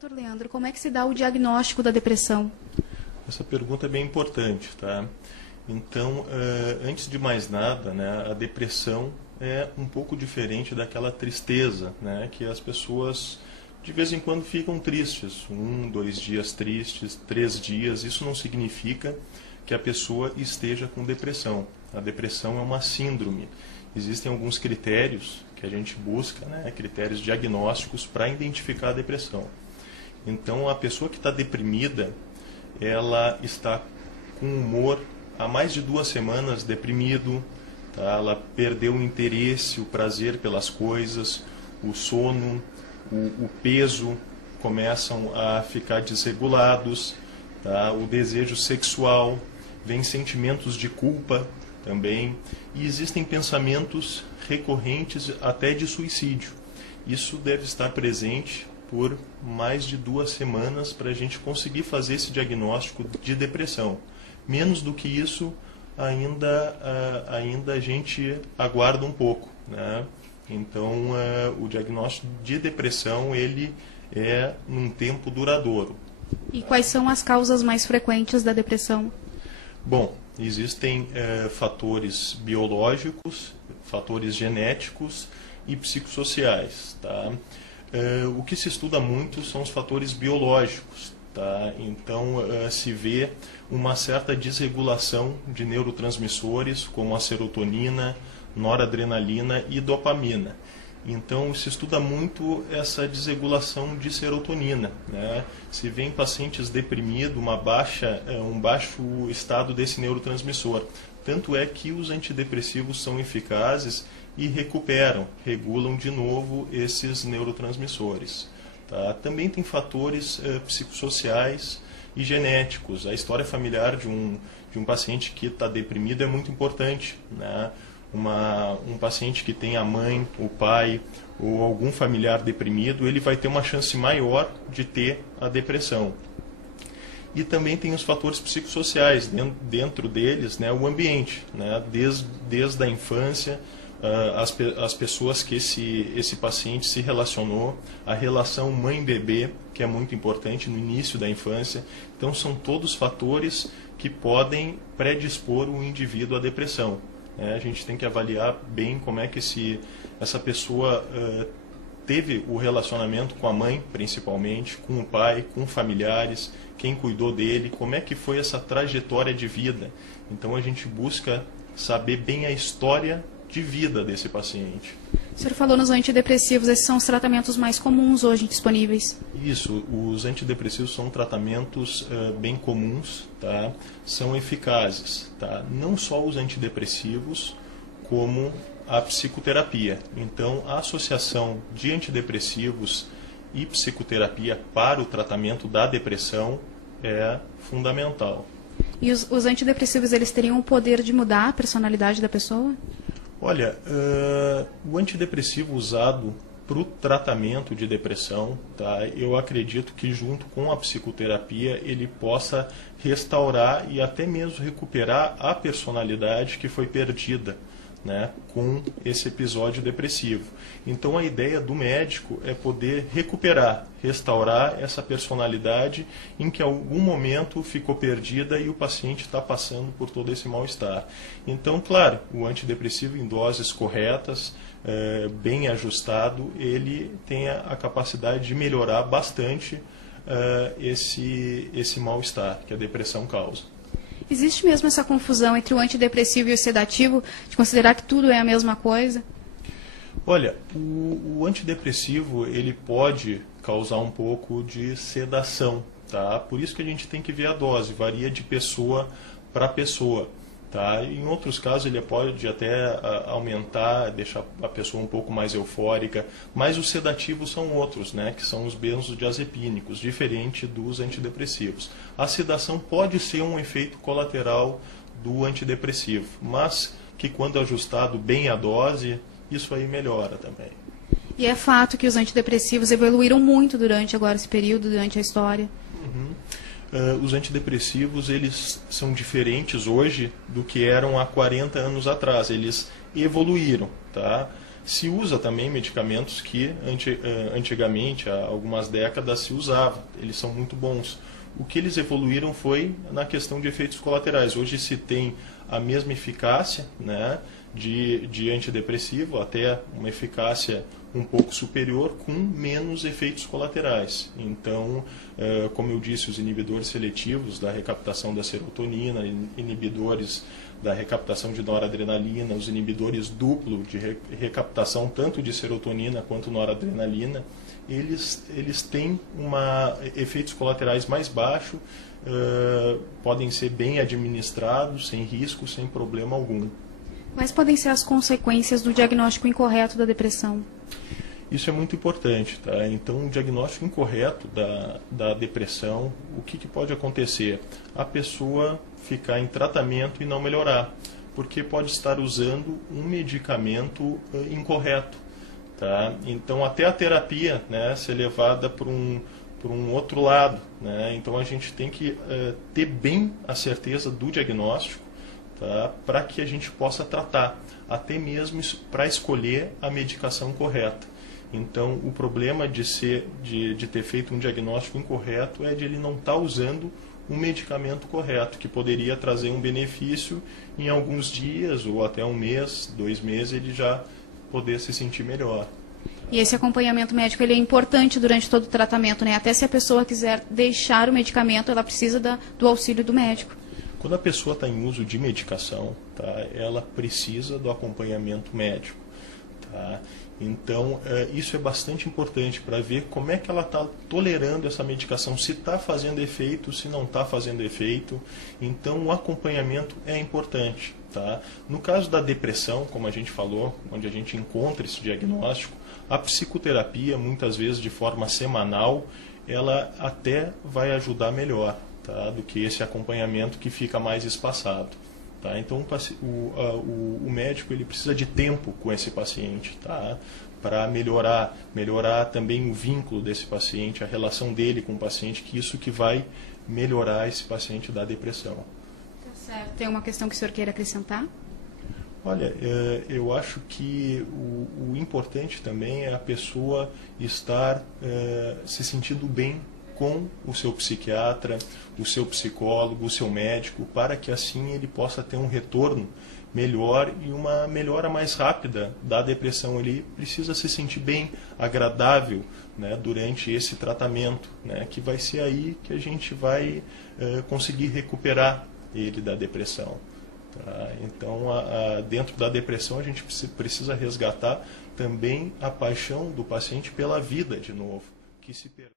Doutor Leandro, como é que se dá o diagnóstico da depressão? Essa pergunta é bem importante, tá? Então, antes de mais nada, né, a depressão é um pouco diferente daquela tristeza, né, que as pessoas de vez em quando ficam tristes, 1, 2 dias tristes, 3 dias. Isso não significa que a pessoa esteja com depressão. A depressão é uma síndrome. Existem alguns critérios que a gente busca, né, critérios diagnósticos para identificar a depressão. Então, a pessoa que está deprimida, ela está com humor há mais de 2 semanas deprimido, tá? Ela perdeu o interesse, o prazer pelas coisas, o sono, o peso começam a ficar desregulados, tá? O desejo sexual, vem sentimentos de culpa também, e existem pensamentos recorrentes até de suicídio. Isso deve estar presente por mais de 2 semanas para a gente conseguir fazer esse diagnóstico de depressão. Menos do que isso, ainda a gente aguarda um pouco, né? Então, o diagnóstico de depressão ele é num tempo duradouro. E quais são as causas mais frequentes da depressão? Bom, existem fatores biológicos, fatores genéticos e psicossociais, tá? O que se estuda muito são os fatores biológicos, tá? Então, se vê uma certa desregulação de neurotransmissores, como a serotonina, noradrenalina e dopamina. Então, se estuda muito essa desregulação de serotonina, né? Se vê em pacientes deprimidos um baixo estado desse neurotransmissor. Tanto é que os antidepressivos são eficazes e regulam de novo esses neurotransmissores. Tá? Também tem fatores psicossociais e genéticos. A história familiar de um paciente que está deprimido é muito importante, né? Um paciente que tem a mãe, o pai ou algum familiar deprimido, ele vai ter uma chance maior de ter a depressão. E também tem os fatores psicossociais, dentro deles, né, o ambiente, né, desde a infância, as pessoas que esse paciente se relacionou, a relação mãe-bebê, que é muito importante no início da infância. Então, são todos fatores que podem predispor o indivíduo à depressão. A gente tem que avaliar bem como é que essa pessoa teve o relacionamento com a mãe, principalmente, com o pai, com familiares, quem cuidou dele, como é que foi essa trajetória de vida. Então, a gente busca saber bem a história de vida desse paciente. O senhor falou nos antidepressivos, esses são os tratamentos mais comuns hoje disponíveis. Isso, os antidepressivos são tratamentos bem comuns, tá? São eficazes, tá? Não só os antidepressivos, como a psicoterapia. Então, a associação de antidepressivos e psicoterapia para o tratamento da depressão é fundamental. E os antidepressivos, eles teriam o poder de mudar a personalidade da pessoa? Olha, o antidepressivo usado para o tratamento de depressão, tá, eu acredito que junto com a psicoterapia ele possa restaurar e até mesmo recuperar a personalidade que foi perdida, né, com esse episódio depressivo. Então, a ideia do médico é poder recuperar, restaurar essa personalidade em que em algum momento ficou perdida e o paciente está passando por todo esse mal-estar. Então, claro, o antidepressivo em doses corretas, bem ajustado, ele tem a capacidade de melhorar bastante esse mal-estar que a depressão causa. Existe mesmo essa confusão entre o antidepressivo e o sedativo, de considerar que tudo é a mesma coisa? Olha, o antidepressivo ele pode causar um pouco de sedação, tá? Por isso que a gente tem que ver a dose, varia de pessoa para pessoa. Tá? Em outros casos ele pode até aumentar, deixar a pessoa um pouco mais eufórica, mas os sedativos são outros, né? Que são os benzodiazepínicos, diferente dos antidepressivos. A sedação pode ser um efeito colateral do antidepressivo, mas que quando ajustado bem a dose, isso aí melhora também. E é fato que os antidepressivos evoluíram muito durante agora esse período, durante a história. Os antidepressivos eles são diferentes hoje do que eram há 40 anos atrás. Eles evoluíram, tá? Se usa também medicamentos que antigamente, há algumas décadas, se usava. Eles são muito bons. O que eles evoluíram foi na questão de efeitos colaterais. Hoje se tem a mesma eficácia, né, de antidepressivo, até uma eficácia um pouco superior, com menos efeitos colaterais. Então, como eu disse, os inibidores seletivos da recaptação da serotonina, inibidores da recaptação de noradrenalina, os inibidores duplo de recaptação tanto de serotonina quanto noradrenalina, eles têm efeitos colaterais mais baixos, podem ser bem administrados, sem risco, sem problema algum. Quais podem ser as consequências do diagnóstico incorreto da depressão? Isso é muito importante, tá? Então, o diagnóstico incorreto da depressão, o que pode acontecer? A pessoa ficar em tratamento e não melhorar, porque pode estar usando um medicamento incorreto, tá? Então, até a terapia, né, ser levada por um outro lado, né? Então, a gente tem que ter bem a certeza do diagnóstico, tá? Para que a gente possa tratar, até mesmo para escolher a medicação correta. Então, o problema de ter feito um diagnóstico incorreto é de ele não estar usando um medicamento correto, que poderia trazer um benefício em alguns dias, ou até um mês, 2 meses, ele já poder se sentir melhor. E esse acompanhamento médico ele é importante durante todo o tratamento, né? Até se a pessoa quiser deixar o medicamento, ela precisa do auxílio do médico. Quando a pessoa está em uso de medicação, tá, ela precisa do acompanhamento médico. Tá? Então, isso é bastante importante para ver como é que ela está tolerando essa medicação, se está fazendo efeito, se não está fazendo efeito. Então, o acompanhamento é importante. Tá? No caso da depressão, como a gente falou, onde a gente encontra esse diagnóstico, a psicoterapia, muitas vezes de forma semanal, ela até vai ajudar melhor, tá? Do que esse acompanhamento que fica mais espaçado. Tá? Então, o médico ele precisa de tempo com esse paciente, tá? Para melhorar também o vínculo desse paciente, a relação dele com o paciente, que isso que vai melhorar esse paciente da depressão. Tá certo. Tem uma questão que o senhor queira acrescentar? Olha, eu acho que o importante também é a pessoa estar se sentindo bem com o seu psiquiatra, o seu psicólogo, o seu médico, para que assim ele possa ter um retorno melhor e uma melhora mais rápida da depressão. Ele precisa se sentir bem, agradável, né, durante esse tratamento, né, que vai ser aí que a gente vai conseguir recuperar ele da depressão. Tá? Então, dentro da depressão, a gente precisa resgatar também a paixão do paciente pela vida de novo, que se perdeu.